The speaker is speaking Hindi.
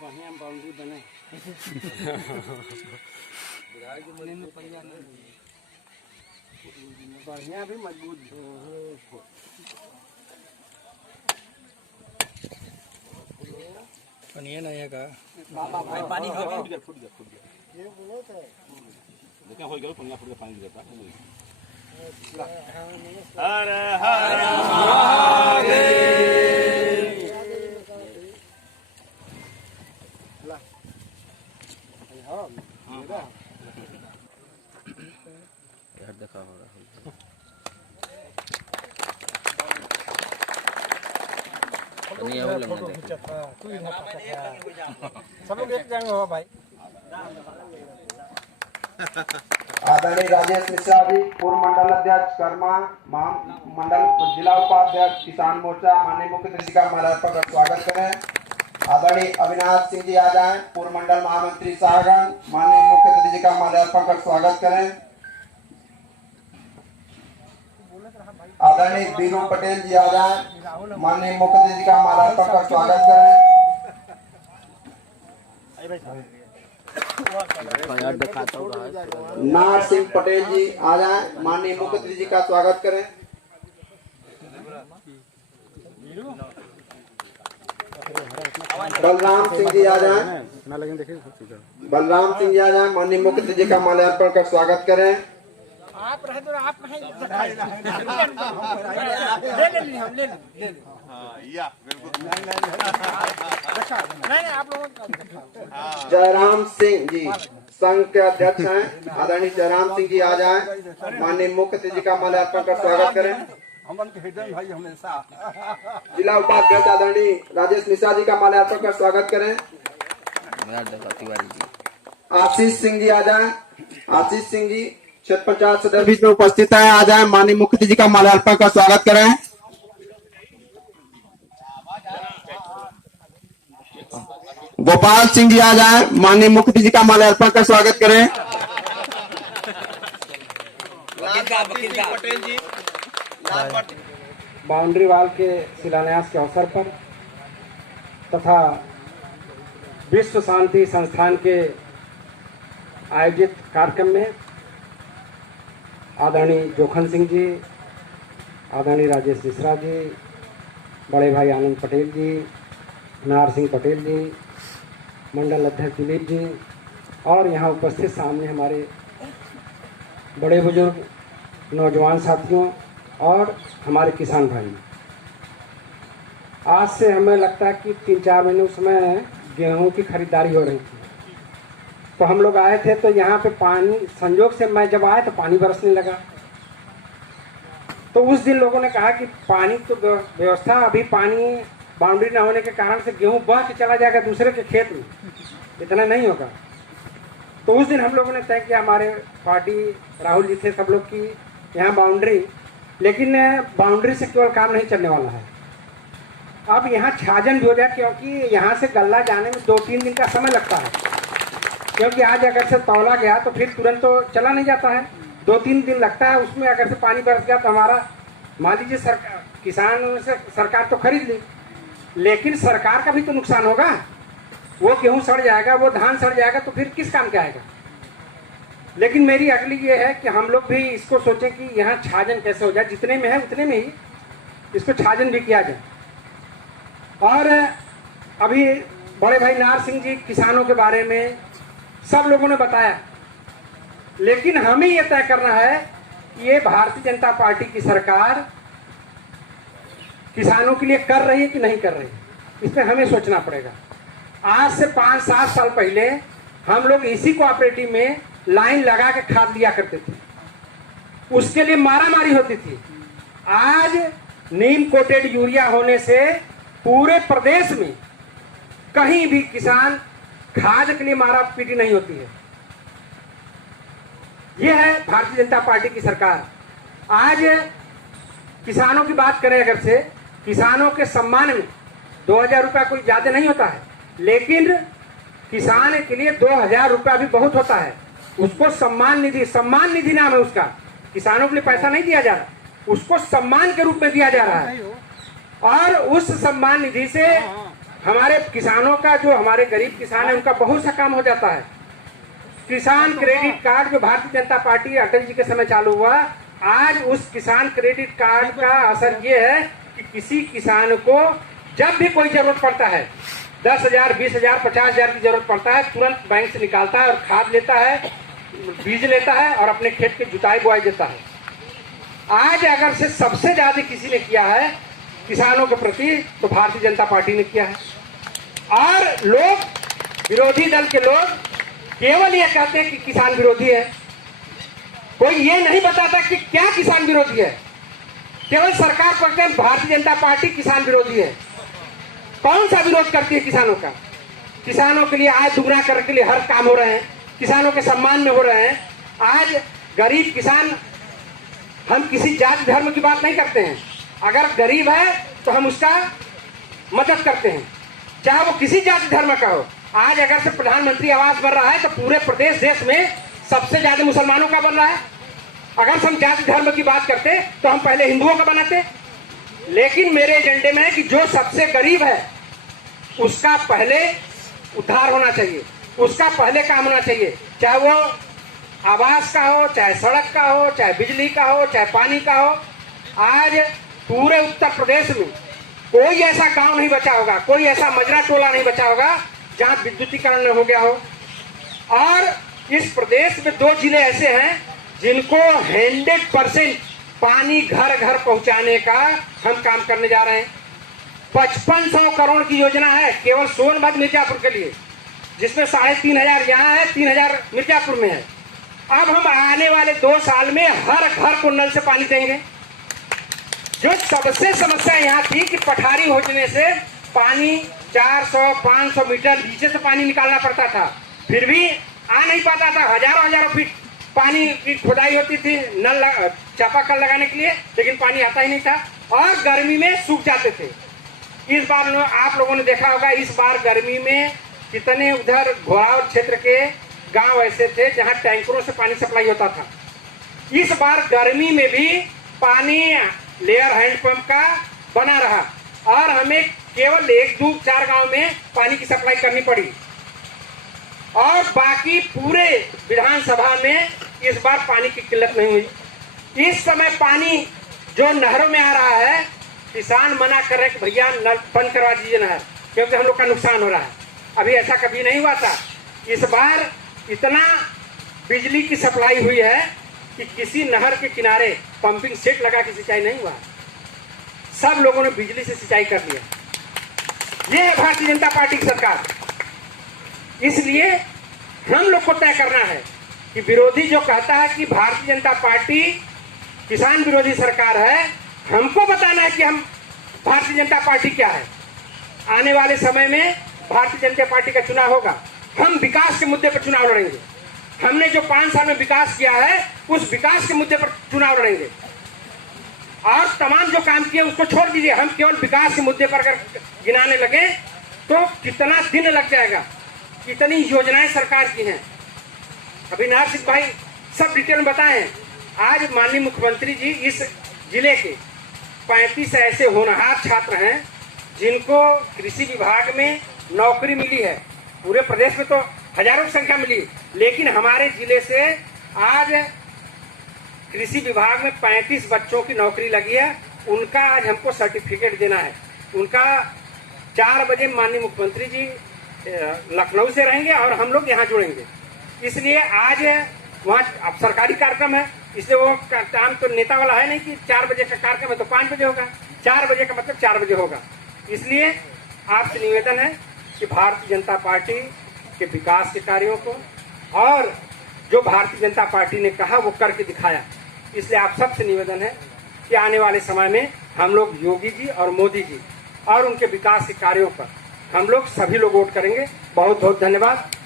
बढ़िया बाउंड्री बने बढ़िया भी मजबूत पानी है ना यहाँ का पानी फूट गया ये बोलो तो देखा हो गया पानी फूट गया पानी गिरता हर हर यार देखा हो रहा है सब लोग एक जगह हो भाई। आदरणीय राजेश मिश्रा जी, पूर्व मंडल अध्यक्ष कर्मा, मंडल जिला उपाध्यक्ष किसान मोर्चा, माननीय मुख्य अतिथि का माल्यार्पण कर स्वागत करें। आदरणीय अविनाश सिंह जी आ जाएं, पूर्व मंडल महामंत्री साहगण, माननीय मुख्य अतिथि का माल्यार्पण कर स्वागत करें। आदरणीय बीरू पटेल जी आ जाएं, माननीय मुख्य अतिथि का माल्यार्पण कर स्वागत करें। नार सिंह पटेल जी आ जाएं, माननीय मुख्य अतिथि का स्वागत करें। बलराम सिंह जी आ जाएं, बलराम सिंह जी आ जाएं, माननीय मुख्य अतिथि का माल्यार्पण कर स्वागत करें। आप रहे तो आप ले नहीं आप लोगों का जयराम सिंह जी संघ के अध्यक्ष हैं, आदरणीय जयराम सिंह जी आ जाएं, माननीय मुख्य अतिथि का माल्यार्पण कर स्वागत करें। जिला उपाध्यक्ष आदरणीय राजेश मिश्रा जी का माल्यार्पण कर स्वागत करें। आशीष सिंह जी आ जाएं, आशीष सिंह जी क्षेत्र पंचायत सदस्य बीच में उपस्थित है, आ जाएं, माननीय मुख्य अतिथि का माल्यार्पण का स्वागत करें। गोपाल सिंह जी आ जाएं, माननीय मुख्य अतिथि का माल्यार्पण का स्वागत करें। बाउंड्री वाल के शिलान्यास के अवसर पर तथा विश्व शांति संस्थान के आयोजित कार्यक्रम में आदरणीय जोखन सिंह जी, आदरणीय राजेश मिश्रा जी, बड़े भाई आनंद पटेल जी, नार सिंह पटेल जी, मंडल अध्यक्ष दिलीप जी और यहाँ उपस्थित सामने हमारे बड़े बुजुर्ग, नौजवान साथियों और हमारे किसान भाई, आज से हमें लगता है कि 3-4 महीने उसमें गेहूं की खरीदारी हो रही थी, तो हम लोग आए थे तो यहाँ पे पानी, संजोग से मैं जब आया तो पानी बरसने लगा। तो उस दिन लोगों ने कहा कि पानी तो व्यवस्था, अभी पानी बाउंड्री न होने के कारण से गेहूं बह के चला जाएगा दूसरे के खेत में, इतना नहीं होगा। तो उस दिन हम लोगों ने तय किया, हमारे पार्टी राहुल जी थे सब लोग की यहाँ बाउंड्री, लेकिन बाउंड्री से केवल काम नहीं चलने वाला है, अब यहाँ छाजन भी हो जाए, क्योंकि यहाँ से गल्ला जाने में 2-3 दिन का समय लगता है, क्योंकि आज अगर से तौला गया तो फिर तुरंत तो चला नहीं जाता है, 2-3 दिन लगता है। उसमें अगर से पानी बरस गया तो हमारा, मान लीजिए सरकार, किसान से सरकार तो खरीद ली, लेकिन सरकार का भी तो नुकसान होगा, वो गेहूं सड़ जाएगा, वो धान सड़ जाएगा, तो फिर किस काम के आएगा। लेकिन मेरी अगली ये है कि हम लोग भी इसको सोचें कि यहाँ छाजन कैसे हो जाए, जितने में है उतने में ही इसको छाजन भी किया जाए। और अभी बड़े भाई नार सिंह जी किसानों के बारे में सब लोगों ने बताया, लेकिन हमें यह तय करना है कि ये भारतीय जनता पार्टी की सरकार किसानों के लिए कर रही है कि नहीं कर रही, इस पर हमें सोचना पड़ेगा। आज से 5-7 साल पहले हम लोग इसी कोऑपरेटिव में लाइन लगा के खाद लिया करते थे, उसके लिए मारामारी होती थी। आज नीम कोटेड यूरिया होने से पूरे प्रदेश में कहीं भी किसान खाद के लिए मारापीटी नहीं होती है। यह है भारतीय जनता पार्टी की सरकार। आज किसानों की बात करें, अगर से किसानों के सम्मान में 2000 रुपया कोई ज्यादा नहीं होता है, लेकिन किसान के लिए 2000 रुपया भी बहुत होता है। उसको सम्मान निधि नाम है उसका, किसानों के लिए पैसा नहीं दिया जा रहा, उसको सम्मान के रूप में दिया जा रहा है। और उस सम्मान निधि से हमारे किसानों का, जो हमारे गरीब किसान है, उनका बहुत सा काम हो जाता है। किसान क्रेडिट कार्ड जो भारतीय जनता पार्टी अटल जी के समय चालू हुआ, आज उस किसान क्रेडिट कार्ड का असर ये है कि किसी किसान को जब भी कोई जरूरत पड़ता है, 10,000, 20,000, 50,000 की जरूरत पड़ता है, तुरंत बैंक से निकालता है और खाद लेता है, बीज लेता है और अपने खेत की जुताई बुआई देता है। आज अगर से सबसे ज्यादा किसी ने किया है किसानों के प्रति तो भारतीय जनता पार्टी ने किया है। और लोग, विरोधी दल के लोग केवल ये कहते हैं कि किसान विरोधी है, कोई ये नहीं बताता कि क्या किसान विरोधी है। केवल सरकार कहते हैं भारतीय जनता पार्टी किसान विरोधी है। कौन सा विरोध करती है किसानों का? किसानों के लिए आय दुगना करने के लिए हर काम हो रहे हैं, किसानों के सम्मान में हो रहे हैं। आज गरीब किसान, हम किसी जाति धर्म की बात नहीं करते हैं, अगर गरीब है तो हम उसका मदद करते हैं, चाहे वो किसी जाति धर्म का हो। आज अगर से प्रधानमंत्री आवास बन रहा है तो पूरे प्रदेश देश में सबसे ज्यादा मुसलमानों का बन रहा है। अगर हम जाति धर्म की बात करते तो हम पहले हिंदुओं का बनाते। लेकिन मेरे एजेंडे में है कि जो सबसे गरीब है उसका पहले उद्धार होना चाहिए, उसका पहले काम होना चाहिए, चाहे वो आवास का हो, चाहे सड़क का हो, चाहे बिजली का हो, चाहे पानी का हो। आज पूरे उत्तर प्रदेश में कोई ऐसा गांव नहीं बचा होगा, कोई ऐसा मजरा टोला नहीं बचा होगा जहां विद्युतीकरण न हो गया हो। और इस प्रदेश में 2 जिले ऐसे हैं जिनको 100% पानी घर घर पहुंचाने का हम काम करने जा रहे हैं। 5500 करोड़ की योजना है केवल सोनभद्र मिर्जापुर के लिए, जिसमें 3,500 यहाँ है, 3,000 मिर्जापुर में है। अब हम आने वाले 2 साल में हर घर को नल से पानी देंगे। जो सबसे समस्या यहाँ थी कि पठारी होने से पानी 400-500 मीटर नीचे से पानी निकालना पड़ता था, फिर भी आ नहीं पाता था। हजारों फीट पानी की खुदाई होती थी नल चापाकल लगाने के लिए, लेकिन पानी आता ही नहीं था और गर्मी में सूख जाते थे। इस बार आप लोगों ने देखा होगा, इस बार गर्मी में कितने उधर घोरावल क्षेत्र के गांव ऐसे थे जहां टैंकरों से पानी सप्लाई होता था। इस बार गर्मी में भी पानी लेयर हैंडपंप का बना रहा और हमें केवल 1-2-4 गांव में पानी की सप्लाई करनी पड़ी और बाकी पूरे विधानसभा में इस बार पानी की किल्लत नहीं हुई। इस समय पानी जो नहरों में आ रहा है, किसान मना कर रहे कि भैया नल बंद करवा दीजिए नहर, क्योंकि हम लोग का नुकसान हो रहा है। अभी ऐसा कभी नहीं हुआ था। इस बार इतना बिजली की सप्लाई हुई है कि किसी नहर के किनारे पंपिंग सेट लगा के सिंचाई नहीं हुआ, सब लोगों ने बिजली से सिंचाई कर लिया। ये है भारतीय जनता पार्टी की सरकार। इसलिए हम लोग को तय करना है कि विरोधी जो कहता है कि भारतीय जनता पार्टी किसान विरोधी सरकार है, हमको बताना है कि हम भारतीय जनता पार्टी क्या है। आने वाले समय में भारतीय जनता पार्टी का चुनाव होगा, हम विकास के मुद्दे पर चुनाव लड़ेंगे। हमने जो 5 साल में विकास किया है उस विकास के मुद्दे पर चुनाव लड़ेंगे और तमाम जो काम किए उसको छोड़ दीजिए। हम केवल विकास के मुद्दे पर अगर गिनाने लगे तो कितना दिन लग जाएगा, कितनी योजनाएं सरकार की हैं। अविनाश सिंह भाई सब डिटेल में बताएं। आज माननीय मुख्यमंत्री जी इस जिले के 35 ऐसे होनहार छात्र हैं जिनको कृषि विभाग में नौकरी मिली है। पूरे प्रदेश में तो हजारों की संख्या मिली, लेकिन हमारे जिले से आज कृषि विभाग में 35 बच्चों की नौकरी लगी है। उनका आज हमको सर्टिफिकेट देना है। उनका 4 बजे माननीय मुख्यमंत्री जी लखनऊ से रहेंगे और हम लोग यहाँ जुड़ेंगे। इसलिए आज वहाँ अब सरकारी कार्यक्रम है, इसलिए वो काम तो नेता वाला है नहीं कि 4 बजे का कार्यक्रम है तो 5 बजे होगा। 4 बजे का मतलब 4 बजे होगा। इसलिए आपसे निवेदन है कि भारतीय जनता पार्टी के विकास के कार्यों को और जो भारतीय जनता पार्टी ने कहा वो करके दिखाया। इसलिए आप सबसे निवेदन है कि आने वाले समय में हम लोग योगी जी और मोदी जी और उनके विकास के कार्यों पर हम लोग सभी लोग वोट करेंगे। बहुत बहुत धन्यवाद।